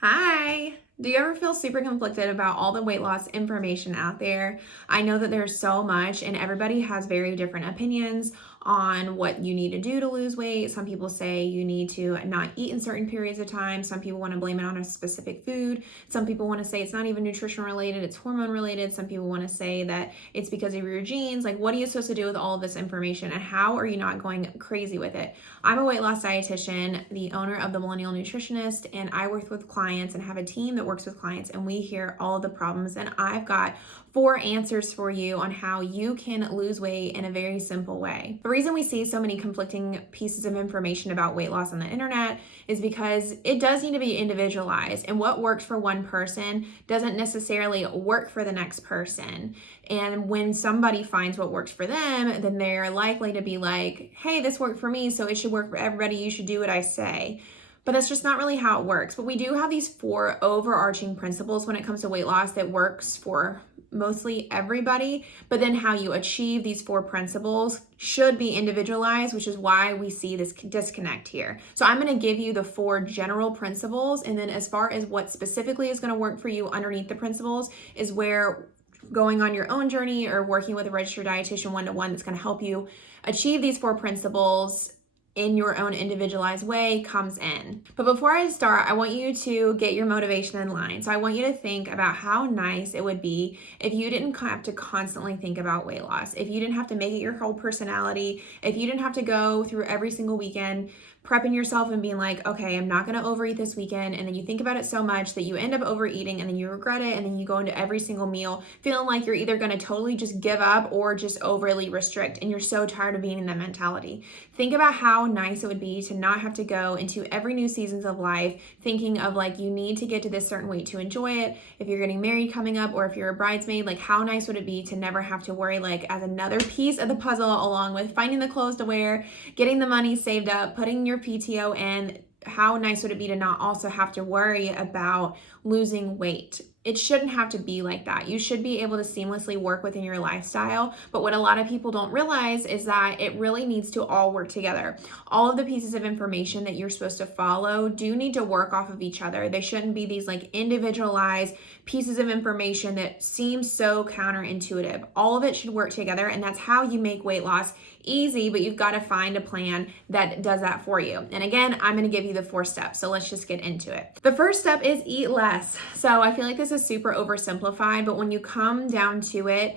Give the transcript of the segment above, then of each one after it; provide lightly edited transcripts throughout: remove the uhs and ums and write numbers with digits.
Hi. Do you ever feel super conflicted about all the weight loss information out there? I know that there's so much, and everybody has very different opinions on what you need to do to lose weight. Some people say you need to not eat in certain periods of time. Some people want to blame it on a specific food. Some people want to say it's not even nutrition related, it's hormone related. Some people want to say that it's because of your genes. Like, what are you supposed to do with all of this information, and how are you not going crazy with it? I'm a weight loss dietitian, the owner of the Millennial Nutritionist, and I work with clients and have a team that works with clients, and we hear all of the problems. And I've got 4 answers for you on how you can lose weight in a very simple way. The reason we see so many conflicting pieces of information about weight loss on the internet is because it does need to be individualized, and what works for one person doesn't necessarily work for the next person. And when somebody finds what works for them, then they're likely to be like, hey, this worked for me, so it should work for everybody. You should do what I say. But that's just not really how it works. But we do have these 4 overarching principles when it comes to weight loss that works for mostly everybody. But then how you achieve these 4 principles should be individualized, which is why we see this disconnect here. So I'm going to give you the 4 general principles. And then as far as what specifically is going to work for you underneath the principles is where going on your own journey or working with a registered dietitian one-to-one that's going to help you achieve these 4 principles in your own individualized way comes in. But before I start, I want you to get your motivation in line. So I want you to think about how nice it would be if you didn't have to constantly think about weight loss, if you didn't have to make it your whole personality, if you didn't have to go through every single weekend prepping yourself and being like, okay, I'm not going to overeat this weekend. And then you think about it so much that you end up overeating and then you regret it. And then you go into every single meal feeling like you're either going to totally just give up or just overly restrict. And you're so tired of being in that mentality. Think about how nice it would be to not have to go into every new seasons of life thinking of like, you need to get to this certain weight to enjoy it. If you're getting married coming up, or if you're a bridesmaid, like how nice would it be to never have to worry, like as another piece of the puzzle, along with finding the clothes to wear, getting the money saved up, putting your PTO in. How nice would it be to not also have to worry about losing weight? It shouldn't have to be like that. You should be able to seamlessly work within your lifestyle. But what a lot of people don't realize is that it really needs to all work together. All of the pieces of information that you're supposed to follow do need to work off of each other. They shouldn't be these like individualized pieces of information that seem so counterintuitive. All of it should work together, and that's how you make weight loss easy, but you've got to find a plan that does that for you. And again, I'm going to give you the 4 steps. So let's just get into it. The first step is eat less. So I feel like this is super oversimplified, but when you come down to it,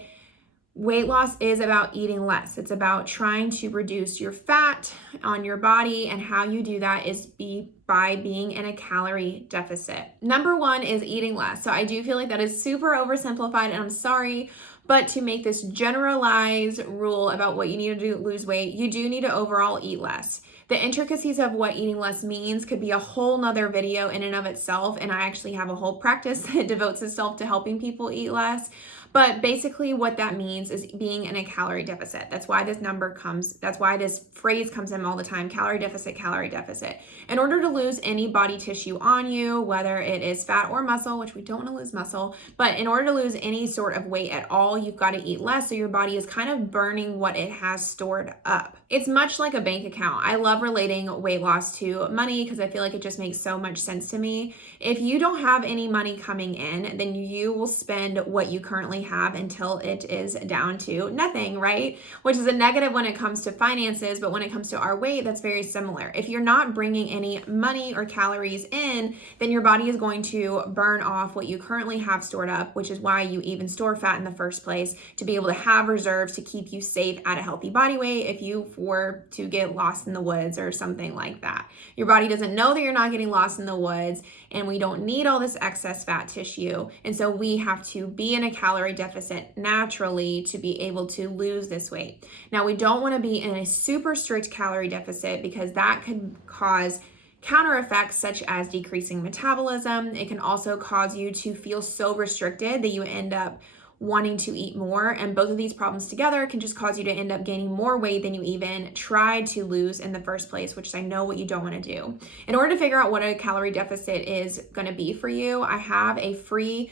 weight loss is about eating less. It's about trying to reduce your fat on your body, and how you do that is by being in a calorie deficit. Number 1 is eating less. So I do feel like that is super oversimplified, and I'm sorry, but to make this generalized rule about what you need to do to lose weight, you do need to overall eat less. The intricacies of what eating less means could be a whole nother video in and of itself, and I actually have a whole practice that devotes itself to helping people eat less. But basically what that means is being in a calorie deficit. That's why this phrase comes in all the time, calorie deficit, calorie deficit. In order to lose any body tissue on you, whether it is fat or muscle, which we don't want to lose muscle, but in order to lose any sort of weight at all, you've got to eat less so your body is kind of burning what it has stored up. It's much like a bank account. I love relating weight loss to money because I feel like it just makes so much sense to me. If you don't have any money coming in, then you will spend what you currently have until it is down to nothing, right? Which is a negative when it comes to finances, but when it comes to our weight, that's very similar. If you're not bringing any money or calories in, then your body is going to burn off what you currently have stored up, which is why you even store fat in the first place, to be able to have reserves to keep you safe at a healthy body weight if you were to get lost in the woods or something like that. Your body doesn't know that you're not getting lost in the woods, and we don't need all this excess fat tissue. And so we have to be in a calorie deficit naturally to be able to lose this weight. Now, we don't want to be in a super strict calorie deficit because that could cause counter effects such as decreasing metabolism. It can also cause you to feel so restricted that you end up wanting to eat more, and both of these problems together can just cause you to end up gaining more weight than you even tried to lose in the first place, which I know what you don't want to do. In order to figure out what a calorie deficit is going to be for you, I have a free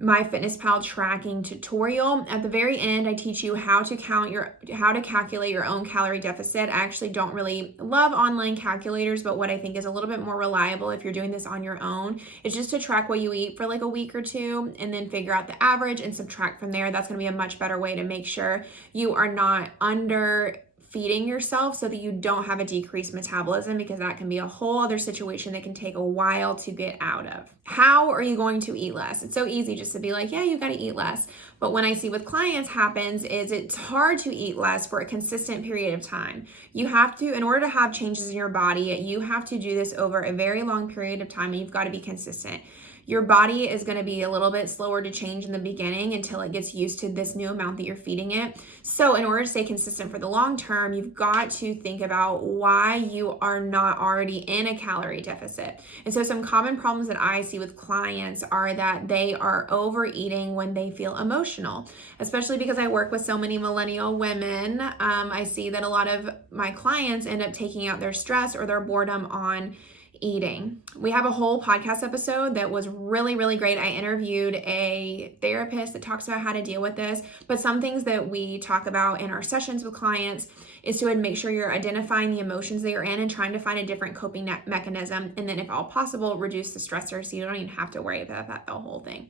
MyFitnessPal tracking tutorial. At the very end, I teach you how to calculate your own calorie deficit. I actually don't really love online calculators, but what I think is a little bit more reliable if you're doing this on your own is just to track what you eat for like a week or two and then figure out the average and subtract from there. That's going to be a much better way to make sure you are not under feeding yourself so that you don't have a decreased metabolism, because that can be a whole other situation that can take a while to get out of. How are you going to eat less? It's so easy just to be like, yeah, you got to eat less. But when I see with clients happens is it's hard to eat less for a consistent period of time. You have to, in order to have changes in your body, you have to do this over a very long period of time, and you've got to be consistent. Your body is going to be a little bit slower to change in the beginning until it gets used to this new amount that you're feeding it. So in order to stay consistent for the long term, you've got to think about why you are not already in a calorie deficit. And so some common problems that I see with clients are that they are overeating when they feel emotional, especially because I work with so many millennial women. I see that a lot of my clients end up taking out their stress or their boredom on eating. We have a whole podcast episode that was really, really great. I interviewed a therapist that talks about how to deal with this, but some things that we talk about in our sessions with clients is to make sure you're identifying the emotions that you're in and trying to find a different coping mechanism. And then if all possible, reduce the stressor so you don't even have to worry about that, the whole thing.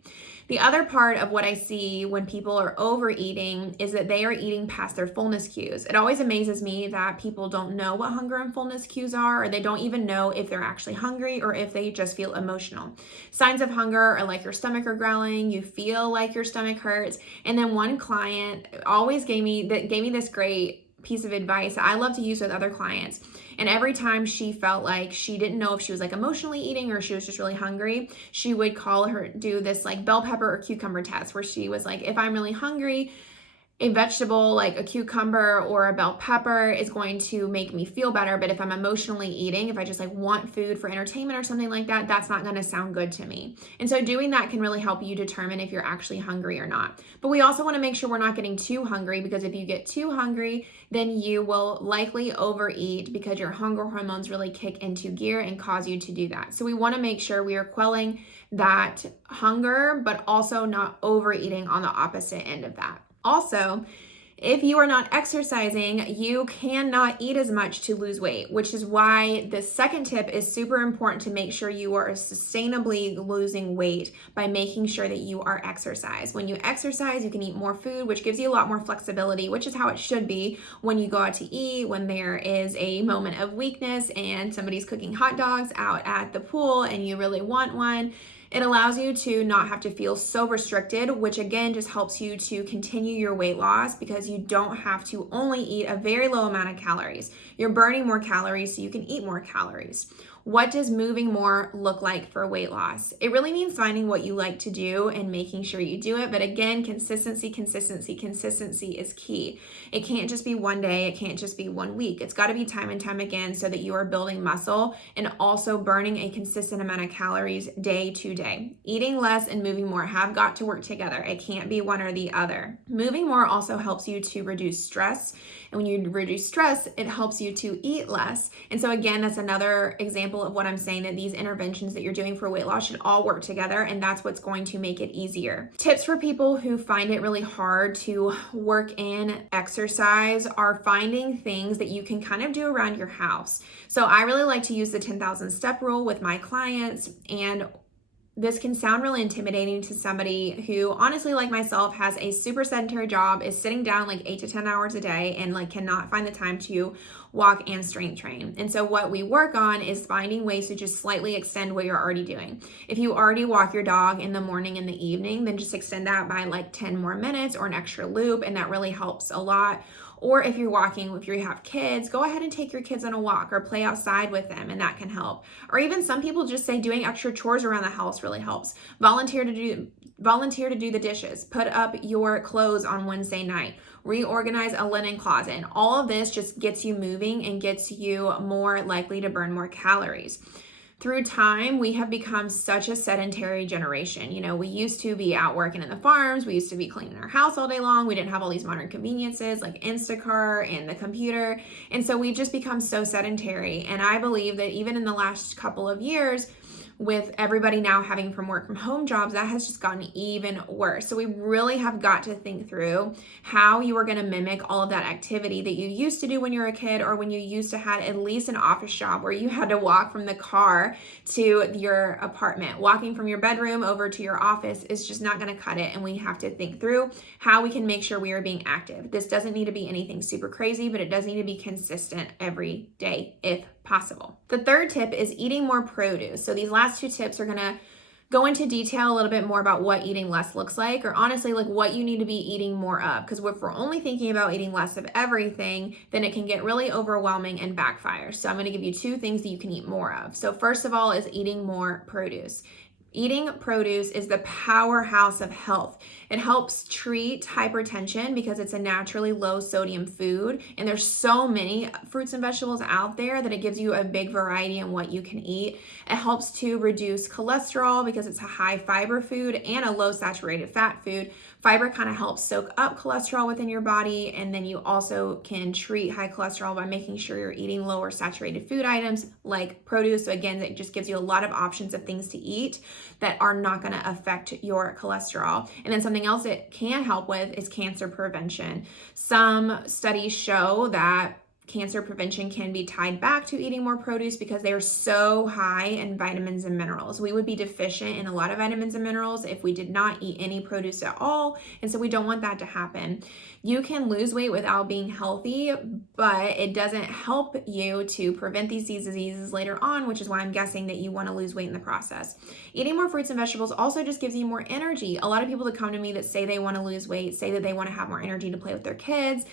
The other part of what I see when people are overeating is that they are eating past their fullness cues. It always amazes me that people don't know what hunger and fullness cues are, or they don't even know if they're actually hungry or if they just feel emotional. Signs of hunger are like your stomach are growling, you feel like your stomach hurts. And then one client always gave me this great piece of advice that I love to use with other clients. And every time she felt like she didn't know if she was like emotionally eating or she was just really hungry, she would do this like bell pepper or cucumber test where she was like, if I'm really hungry, a vegetable like a cucumber or a bell pepper is going to make me feel better. But if I'm emotionally eating, if I just like want food for entertainment or something like that, that's not going to sound good to me. And so doing that can really help you determine if you're actually hungry or not. But we also want to make sure we're not getting too hungry, because if you get too hungry, then you will likely overeat because your hunger hormones really kick into gear and cause you to do that. So we want to make sure we are quelling that hunger, but also not overeating on the opposite end of that. Also, if you are not exercising, you cannot eat as much to lose weight, which is why the second tip is super important to make sure you are sustainably losing weight by making sure that you are exercise. When you exercise, you can eat more food, which gives you a lot more flexibility, which is how it should be when you go out to eat, when there is a moment of weakness and somebody's cooking hot dogs out at the pool and you really want one. It allows you to not have to feel so restricted, which again just helps you to continue your weight loss because you don't have to only eat a very low amount of calories. You're burning more calories so you can eat more calories. What does moving more look like for weight loss? It really means finding what you like to do and making sure you do it. But again, consistency is key. It can't just be one day. It can't just be 1 week. It's got to be time and time again so that you are building muscle and also burning a consistent amount of calories day to day. Eating less and moving more have got to work together. It can't be one or the other. Moving more also helps you to reduce stress. And when you reduce stress, it helps you to eat less. And so again, that's another example of what I'm saying, that these interventions that you're doing for weight loss should all work together, and that's what's going to make it easier. Tips for people who find it really hard to work in exercise are finding things that you can kind of do around your house. So I really like to use the 10,000 step rule with my clients, and this can sound really intimidating to somebody who, honestly, like myself, has a super sedentary job, is sitting down like 8 to 10 hours a day, and like cannot find the time to walk and strength train. And so what we work on is finding ways to just slightly extend what you're already doing. If you already walk your dog in the morning and the evening, then just extend that by like 10 more minutes or an extra loop, and that really helps a lot. Or if you're walking, if you have kids, go ahead and take your kids on a walk or play outside with them, and that can help. Or even some people just say doing extra chores around the house really helps. Volunteer to do the dishes, put up your clothes on Wednesday night, reorganize a linen closet, and all of this just gets you moving and gets you more likely to burn more calories. Through time, we have become such a sedentary generation. You know, we used to be out working in the farms. We used to be cleaning our house all day long. We didn't have all these modern conveniences like Instacart and the computer. And so we just become so sedentary. And I believe that even in the last couple of years, with everybody now having work from home jobs, that has just gotten even worse. So we really have got to think through how you are going to mimic all of that activity that you used to do when you were a kid, or when you used to have at least an office job where you had to walk from the car to your apartment. Walking from your bedroom over to your office is just not going to cut it, and we have to think through how we can make sure we are being active. This doesn't need to be anything super crazy, but it does need to be consistent every day if possible. The third tip is eating more produce. So these last two tips are going to go into detail a little bit more about what eating less looks like, or honestly, like what you need to be eating more of. Because if we're only thinking about eating less of everything, then it can get really overwhelming and backfire. So I'm going to give you two things that you can eat more of. So first of all is eating more produce. Eating produce is the powerhouse of health. It helps treat hypertension because it's a naturally low sodium food. And there's so many fruits and vegetables out there that it gives you a big variety in what you can eat. It helps to reduce cholesterol because it's a high fiber food and a low saturated fat food. Fiber kind of helps soak up cholesterol within your body, and then you also can treat high cholesterol by making sure you're eating lower saturated food items like produce. So again, it just gives you a lot of options of things to eat that are not going to affect your cholesterol. And then something else it can help with is cancer prevention. Some studies show that cancer prevention can be tied back to eating more produce because they are so high in vitamins and minerals. We would be deficient in a lot of vitamins and minerals if we did not eat any produce at all. And so we don't want that to happen. You can lose weight without being healthy, but it doesn't help you to prevent these diseases later on, which is why I'm guessing that you want to lose weight in the process. Eating more fruits and vegetables also just gives you more energy. A lot of people that come to me that say they want to lose weight say that they want to have more energy to play with their kids.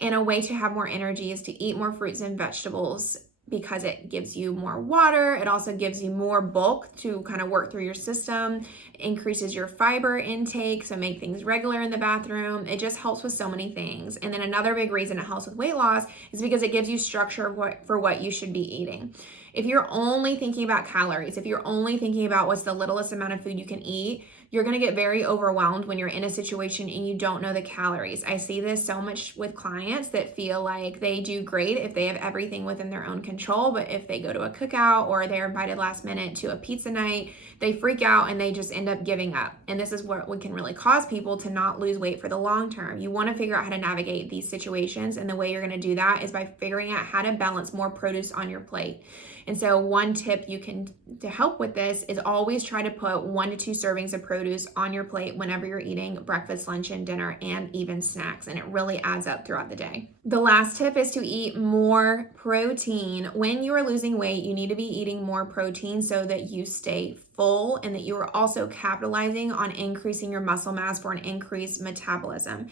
And a way to have more energy is to eat more fruits and vegetables because it gives you more water. It also gives you more bulk to kind of work through your system, increases your fiber intake, so make things regular in the bathroom. It just helps with so many things. And then another big reason it helps with weight loss is because it gives you structure for what you should be eating. If you're only thinking about calories, if you're only thinking about what's the littlest amount of food you can eat, you're going to get very overwhelmed when you're in a situation and you don't know the calories. I see this so much with clients that feel like they do great if they have everything within their own control, but if they go to a cookout or they're invited last minute to a pizza night, they freak out and they just end up giving up. And this is what can really cause people to not lose weight for the long term. You want to figure out how to navigate these situations, and the way you're going to do that is by figuring out how to balance more produce on your plate. And so one tip you can to help with this is always try to put 1 to 2 servings of produce on your plate whenever you're eating breakfast, lunch, and dinner, and even snacks. And it really adds up throughout the day. The last tip is to eat more protein. When you are losing weight, you need to be eating more protein so that you stay full and that you are also capitalizing on increasing your muscle mass for an increased metabolism.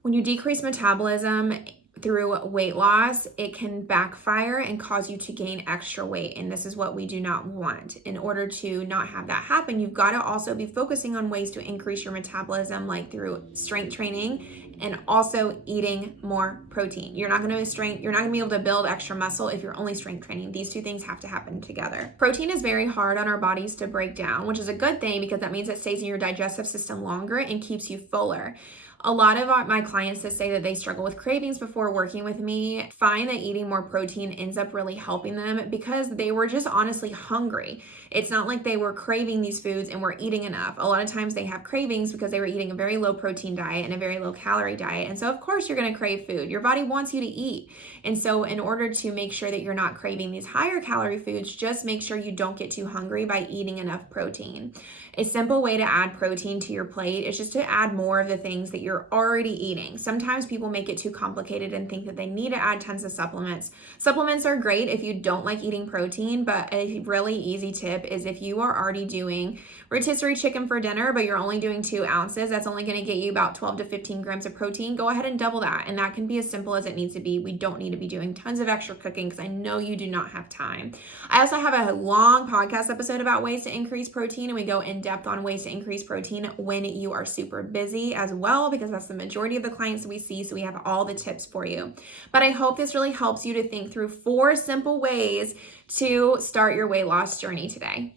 When you decrease metabolism through weight loss, it can backfire and cause you to gain extra weight. And this is what we do not want. In order to not have that happen, you've got to also be focusing on ways to increase your metabolism, like through strength training and also eating more protein. You're not going to be able to build extra muscle if you're only strength training. These two things have to happen together. Protein is very hard on our bodies to break down, which is a good thing because that means it stays in your digestive system longer and keeps you fuller. A lot of my clients that say that they struggle with cravings before working with me find that eating more protein ends up really helping them because they were just honestly hungry. It's not like they were craving these foods and were eating enough. A lot of times they have cravings because they were eating a very low protein diet and a very low calorie diet. And so of course you're going to crave food. Your body wants you to eat. And so in order to make sure that you're not craving these higher calorie foods, just make sure you don't get too hungry by eating enough protein. A simple way to add protein to your plate is just to add more of the things that you're already eating. Sometimes people make it too complicated and think that they need to add tons of supplements. Supplements are great if you don't like eating protein, but a really easy tip is if you are already doing rotisserie chicken for dinner, but you're only doing 2 ounces, that's only going to get you about 12 to 15 grams of protein. Go ahead and double that. And that can be as simple as it needs to be. We don't need to be doing tons of extra cooking because I know you do not have time. I also have a long podcast episode about ways to increase protein, and we go in depth on ways to increase protein when you are super busy as well, because that's the majority of the clients that we see. So we have all the tips for you. But I hope this really helps you to think through 4 simple ways to start your weight loss journey today.